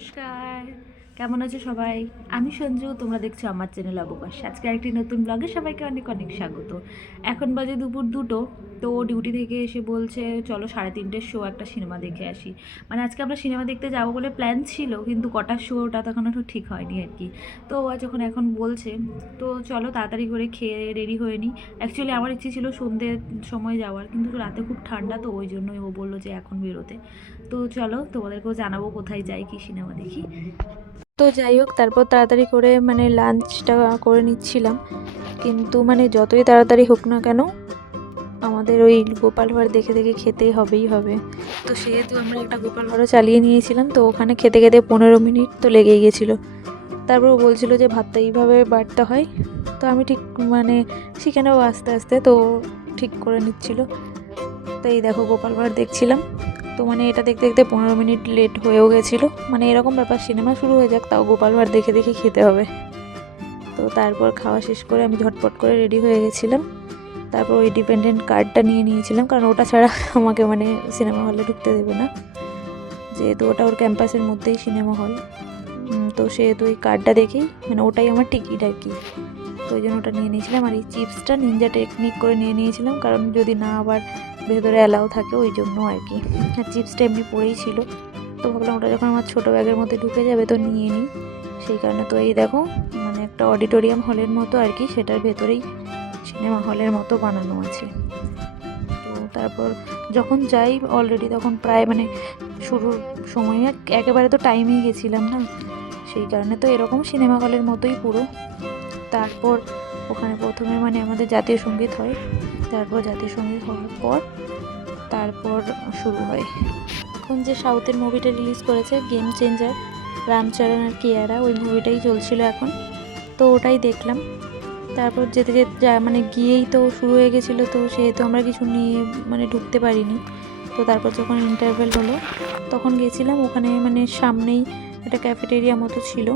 নমস্কার, কেমন আছো সবাই? আমি সঞ্জু, তোমরা দেখছো আমার চ্যানেল অবকাশ। আজকে একটি নতুন ব্লগে সবাইকে অনেক অনেক স্বাগত। এখন বাজে দুপুর 2টো। তো ডিউটি থেকে এসে বলছে চলো 3:30টের শো একটা সিনেমা দেখে আসি। মানে আজকে আমরা সিনেমা দেখতে যাবো বলে প্ল্যান ছিল, কিন্তু কটার শোটা তখন একটু ঠিক হয়নি আর কি। তো ও যখন এখন বলছে তো চলো তাড়াতাড়ি করে খেয়ে রেডি হয়ে নিই। অ্যাকচুয়ালি আমার ইচ্ছে ছিল সন্ধ্যের সময় যাওয়ার, কিন্তু রাতে খুব ঠান্ডা, তো ওই জন্যই ও বললো যে এখন বেরোতে। তো চলো তোমাদেরকেও জানাবো কোথায় যাই, কি সিনেমা দেখি। তো যাই হোক, তারপর তাড়াতাড়ি করে মানে লাঞ্চটা করে নিচ্ছিলাম, কিন্তু মানে যতই তাড়াতাড়ি হোক না কেন আমাদের ওই গোপাল ভাঁড় দেখে দেখে খেতেই হবে। তো সেহেতু আমরা একটা গোপাল ভাঁড়ও চালিয়ে নিয়েছিলাম, তো ওখানে খেতে খেতে 15 মিনিট তো লেগেই গেছিলো। তারপর ও বলছিল যে ভাতটা এইভাবে বাড়তে হয়, তো আমি ঠিক মানে শিখে নেবো আস্তে আস্তে, তো ঠিক করে নিচ্ছিল। তো এই দেখো গোপাল ভাঁড় দেখছিলাম। তো মানে এটা দেখতে দেখতে 15 মিনিট লেট হয়েও গেছিলো। মানে এরকম ব্যাপার, সিনেমা শুরু হয়ে যাক তাও গোপাল ভাঁড় দেখে দেখে খেতে হবে। তো তারপর খাওয়া শেষ করে আমি ঝটপট করে রেডি হয়ে গেছিলাম। তারপর ওই ডিপেন্ডেন্ট কার্ডটা নিয়ে নিয়েছিলাম, কারণ ওটা ছাড়া আমাকে মানে সিনেমা হলে ঢুকতে দেবে না, যেহেতু ওটা ওর ক্যাম্পাসের মধ্যেই সিনেমা হল। তো সেহেতু ওই কার্ডটা দেখেই মানে ওটাই আমার টিকিট আর কি। তো ওই জন্য ওটা নিয়ে নিয়েছিলাম। আর এই চিপসটা নিনজা টেকনিক করে নিয়ে নিয়েছিলাম, কারণ যদি না আবার ভেতরে অ্যালাউ থাকে ওই জন্য আর কি। আর চিপসটা এমনি পড়েই ছিল, তো ভাবলাম ওটা যখন আমার ছোটো ব্যাগের মধ্যে ঢুকে যাবে তো নিয়ে নিই, সেই কারণে। তো এই দেখো মানে একটা অডিটোরিয়াম হলের মতো আর কি, সেটার ভেতরেই সিনেমা হলের মতো বানানো আছে। তো তারপর যখন যাই অলরেডি তখন প্রায় মানে শুরুর সময় একেবারে তো টাইমেই গেছিলাম না, সেই কারণে তো এরকম সিনেমা হলের মতোই পুরো। তারপর ওখানে প্রথমে মানে আমাদের জাতীয় সঙ্গীত হয়, তারপর জাতীয় সঙ্গীত হওয়ার পর তারপর শুরু হয়। এখন যে সাউথের মুভিটা রিলিজ করেছে গেম চেঞ্জার, রামচরণ আর কিয়ারা, ওই মুভিটাই চলছিল এখন, তো ওটাই দেখলাম। তারপর যেতে যেতে মানে গিয়েই তো শুরু হয়ে গেছিলো, তো সেহেতু আমরা কিছু নিয়ে মানে ঢুকতে পারিনি। তো তারপর যখন ইন্টারভেল হলো তখন গেছিলাম ওখানে, মানে সামনেই একটা ক্যাফেটেরিয়া মতো ছিল,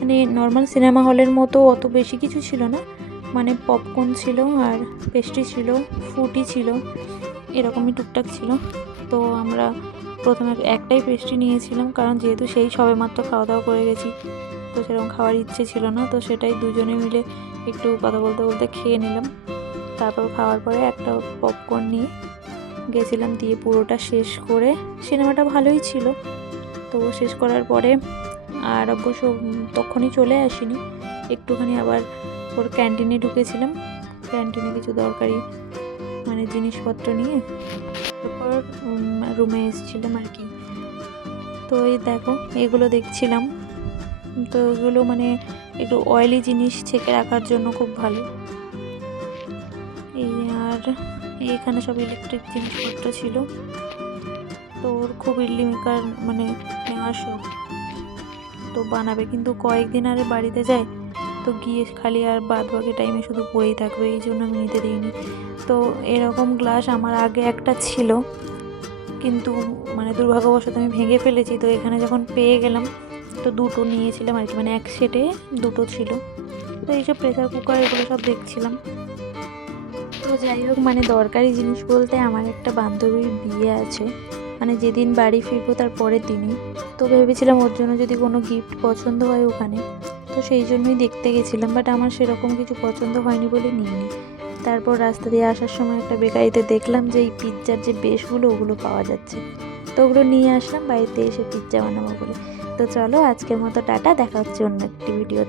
মানে নর্মাল সিনেমা হলের মতো অত বেশি কিছু ছিল না, মানে পপকর্ন ছিল আর পেস্ট্রি ছিল, ফ্রুটি ছিল, এরকমই টুকটাক ছিল। তো আমরা প্রথমে একটাই পেস্ট্রি নিয়েছিলাম, কারণ যেহেতু সেই সবেমাত্র খাওয়া দাওয়া করে গেছি, তো সেরকম খাওয়ার ইচ্ছে ছিল না, তো সেটাই দুজনে মিলে একটু কথা বলতে বলতে খেয়ে নিলাম। তারপর খাওয়ার পরে একটা পপকর্ন নিয়ে গেছিলাম, দিয়ে পুরোটা শেষ করে, সিনেমাটা ভালোই ছিল। তো শেষ করার পরে আর অবশ্য তখনই চলে আসিনি, একটুখানি আবার ওর ক্যান্টিনে ঢুকেছিলাম, ক্যান্টিনে কিছু দরকারি মানে জিনিসপত্র নিয়ে তারপর রুমে এসেছিলাম আর কি। তো এই দেখো এগুলো দেখছিলাম, তো এগুলো মানে একটু অয়েলি জিনিস ছেঁকে রাখার জন্য খুব ভালো। এই আর এইখানে সব ইলেকট্রিক জিনিসপত্র ছিল। তো ওর খুব ইডলি মেকার মানে নেওয়ার শখ, তো বানাবে, কিন্তু কয়েকদিন আরে বাড়িতে যায়, তো গিয়ে খালি আর বাদ বাকি টাইমে শুধু পড়েই থাকবে, এই জন্য আমি নিতে দিইনি। তো এরকম গ্লাস আমার আগে একটা ছিল, কিন্তু মানে দুর্ভাগ্যবশত আমি ভেঙে ফেলেছি। তো এখানে যখন পেয়ে গেলাম তো দুটো নিয়েছিলাম আর কি, মানে এক সেটে দুটো ছিল। তো এইসব প্রেসার কুকার এগুলো সব দেখছিলাম। তো যাই হোক, মানে দরকারি জিনিস বলতে আমার একটা বান্ধবীর বিয়ে আছে, মানে যেদিন বাড়ি ফিরবো তার পরের দিনই। তো ভেবেছিলাম ওর জন্য যদি কোনো গিফট পছন্দ হয় ওখানে, তো সেই জন্যই দেখতে গেছিলাম, বাট আমার সেরকম কিছু পছন্দ হয়নি বলে নিইনি। তারপর রাস্তা দিয়ে আসার সময় একটা বেকারিতে দেখলাম যে এই পিৎজার যে বেসগুলো ওগুলো পাওয়া যাচ্ছে, তো ওগুলো নিয়ে আসলাম বাড়িতে এসে পিৎজা বানাবো বলে। তো চলো আজকের মতো টাটা, দেখা হচ্ছে অন্য একটি ভিডিও।